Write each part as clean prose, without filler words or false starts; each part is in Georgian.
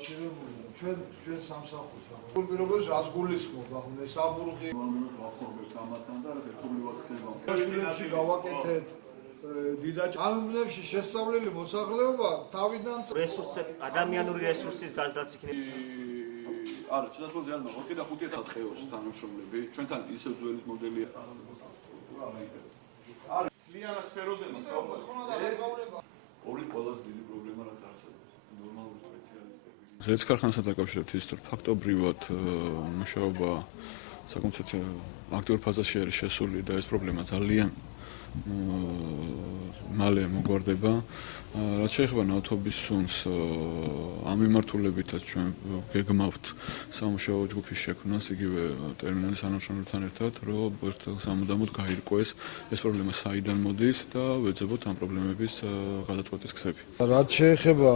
დაკავშირებულია ჩვენ სამსახურს ახლა პირობებს რას გულისხმობ ახლა მესაბურღი ვახმობთ ამათთან და ერთობლივად ხდება შვილებში გავაკეთეთ დიდაჭ ამბლებში შესწავლილი მოსახლეობა თავიდან რესურსები ადამიანური რესურსის გაზრდაც იქნება არა ჩათვალე არ მაგ კიდე 5-1000 ხეოს თანამშრომლები ჩვენთან ისევ ძველი მოდელია არა კლიანად სფეროზე მასაუბრა ორი ყველაზე დიდი პრობლემა რაც არსებობს ნორმალური სპეციალისტები ზეც ქარხანასთან დაკავშირებით ის რომ ფაქტობრივად მუშაობა საკონცერტო აქტიურ ფაზაში არის შესული და ეს პრობლემა ძალიან მალე მოგვარდება რაც შეეხება ნავთობის სუნს ამ მიმართულებითაც ჩვენ გეგმავთ სამუშაო ჯგუფის შექმნას იგივე ტერმინალის თანამშრომლებთან ერთად რომ ერთ სამუდამოდ გაირკვეს ეს პრობლემა საიდან მოდის და ვეძებოთ ამ პრობლემების გადაწყვეტის გზები რაც შეეხება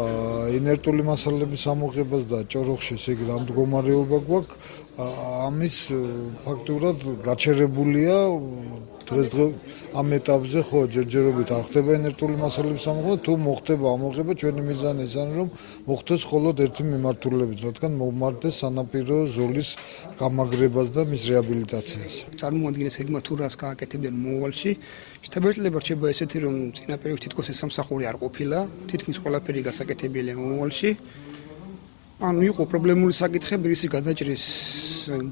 ინერტული მასალების ამოღებას და ჭოროხში ესე იგი რა მდგომარეობა გვაქვს ამის ფაქტურად გაჩერებულია დღეს ამ ეტაპზე ხო ჯერჯერობით არ ხდება ინერტული მასალების ამოღება თუ მოხდება ამოღება ჩვენი მიზანი ის არის რომ მოხდეს მხოლოდ ერთი მიმართულებით რადგან მომართდეს სანაპირო ზოლის გამაგრებას და მის რეაბილიტაციას წარმოადგენს ეგმა თუ რას გააკეთებენ მომავალში შეთანხმება რჩება ესეთი რომ წინა პერიოდში თითქოს ეს სამსახური არ ყოფილა თითქმის ყველაფერი გასაკეთებელია მომავალში ანუ იყო პრობლემური საკითხები ისი გადაჭრის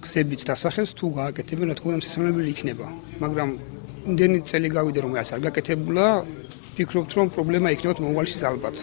გზებიც დასახელს თუ გააკეთებენ რა თქმა უნდა შესაძლებელი იქნება მაგრამ იმდენი წელი გავიდა რომ ეს არ გაკეთებულა ფიქრობთ რომ პრობლემა იქნებოდა მომავალში ალბათ